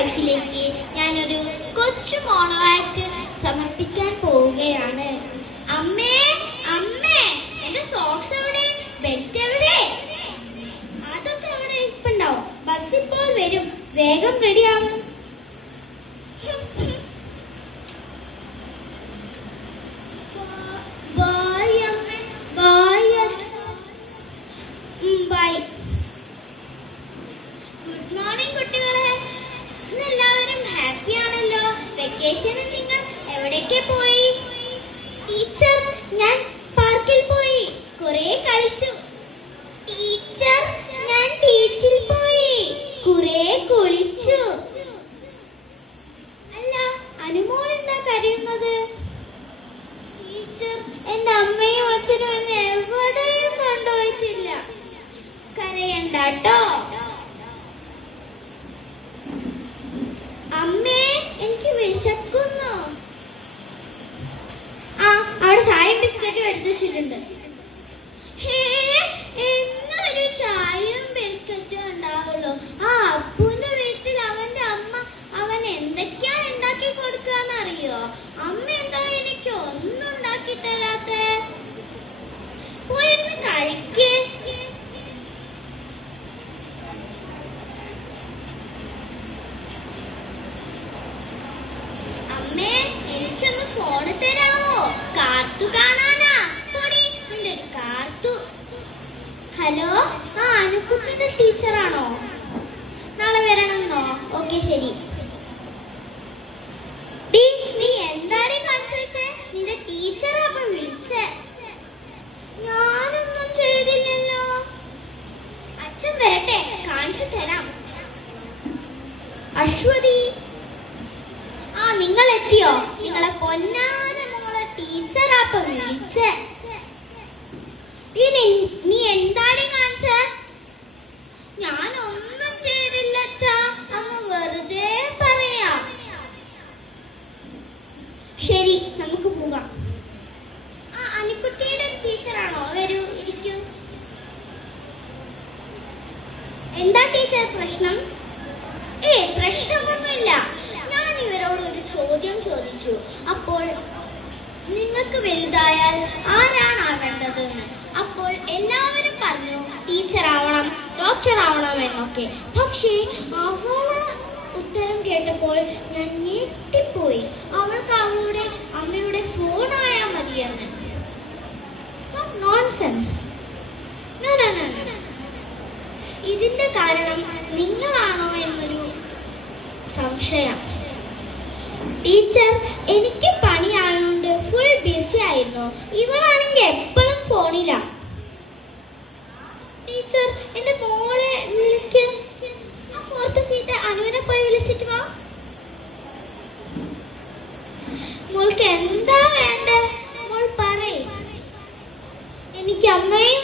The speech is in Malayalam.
ലൈഫിലേക്ക് ഞാനൊരു കൊച്ചു മോണോ ആക്ട് സമർപ്പിക്കാൻ പോവുകയാണ്. അമ്മേ അമ്മേ, എന്റെ സോക്സ് എവിടെ? ബെൽറ്റ് എവിടെ? അതൊക്കെ അവിടെ ഇപ്പുണ്ടാവും. ബസ് ഇപ്പോൾ വരും, വേഗം റെഡി ആവും. ബൈ അമ്മേ, ബൈ ബൈ. ഗുഡ് മോർണിംഗ് കുട്ടികളെ. ഇന്ന് എല്ലാവരും ഹാപ്പി ആണല്ലോ. വെക്കേഷനിൽ നിങ്ങൾ എവിടേക്ക് പോയി? ടീച്ചർ, ഞാൻ പാർക്കിൽ പോയി, കുറെ കളിച്ചു. ടീച്ചർ, ഞാൻ ബീച്ചിൽ പോയി, കുറെ കുളിച്ചു. അല്ല, അനുമോൾ എന്താ കരയുന്നത്? ടീച്ചർ, എന്റെ അമ്മയും അച്ഛനും എന്നെ എവിടെയും കൊണ്ടുപോയിട്ടില്ല. കരയണ്ടാട്ടോ. അമ്മേ, എനിക്ക് വിശക്കുന്നു. ആ, അവിടെ ചായയും ബിസ്ക്കറ്റും എടുത്തു വെച്ചിട്ടുണ്ട്. എന്നൊരു ചായയും ബിസ്ക്കറ്റും ഉണ്ടാവുള്ളൂ. ആ അപ്പുവിന്റെ വീട്ടിൽ അവന്റെ അമ്മ അവൻ എന്തൊക്കെയാ ഉണ്ടാക്കി കൊടുക്കാന്നറിയോ? അമ്മ എന്താ എനിക്ക് ഒന്നും ഉണ്ടാക്കി തരാത്തെ? പോയിരുന്ന് കഴിക്ക്. അമ്മേ, എനിക്കൊന്ന് ഫോണ് തരാമോ? കാർത്തു കാണാനാ. പൊടി, നിന്റെ ഒരു കാർത്തു. ഹലോ, ആ അനുക്കുട്ടിന്റെ ടീച്ചറാണോ? നാളെ വരണമെന്നോ? ഓക്കെ, ശരി. നീ എന്താടി കാണിച്ചു വെച്ചേ? നിന്റെ ടീച്ചറെ അപ്പൊ വിളിച്ചേ? ഞാനൊന്നും ചെയ്തില്ലല്ലോ. അച്ഛൻ വരട്ടെ, കാണിച്ചു തരാം. അശ്വതി, ആ നിങ്ങൾ എത്തിയോ? നിങ്ങളെ പൊന്നാന മോളെ ടീച്ചറാപ്പ വിളിച്ചേ. നീ എന്താടി കാണിച്ചേ? ഞാനൊന്നും ചെയ്തില്ല അച്ഛാ, അമ്മ വെറുതെ പറയാ. ശരി, നമുക്ക് പോകാം. ആ അനുക്കുട്ടിയുടെ ടീച്ചറാണോ? വരൂ, ഇരിക്കൂ. എന്താ ടീച്ചർ പ്രശ്നം? പ്രശ്നമൊന്നുമില്ല. ഞാൻ ഇവരോട് ഒരു ചോദ്യം ചോദിച്ചു. അപ്പോൾ നിങ്ങൾക്ക് വലുതായാൽ ആരാണാവേണ്ടതെന്ന്. അപ്പോൾ എല്ലാവരും പറഞ്ഞു ടീച്ചർ ആവണം, ഡോക്ടർ ആവണം എന്നൊക്കെ. പക്ഷേ അവള് ഉത്തരം കേട്ടപ്പോൾ ഞാൻ ഞെട്ടിപ്പോയി. അവൾക്ക് അവളുടെ അമ്മയുടെ ഫോണായാൽ മതിയെന്ന്. നോൺസെൻസ്. ഇതിന്റെ കാരണം നിങ്ങളാണോ എന്നൊരു സംശയം. ടീച്ചർ, എനിക്ക് പണിയായതുകൊണ്ട് ഫുൾ ബിസി ആയിരുന്നു. ഇവളാണെങ്കിൽ എപ്പോഴും ഫോണിലാ. ടീച്ചർ, എന്റെ മോളെ വിളിക്കാൻ. ആ ഫോർത്ത് സീറ്റ് അനുവിനെ പോയി വിളിച്ചിട്ട് വാ. മോൾക്ക് എന്താ വേണ്ടേ? മോൾ പറയ്. എനിക്ക് അമ്മയും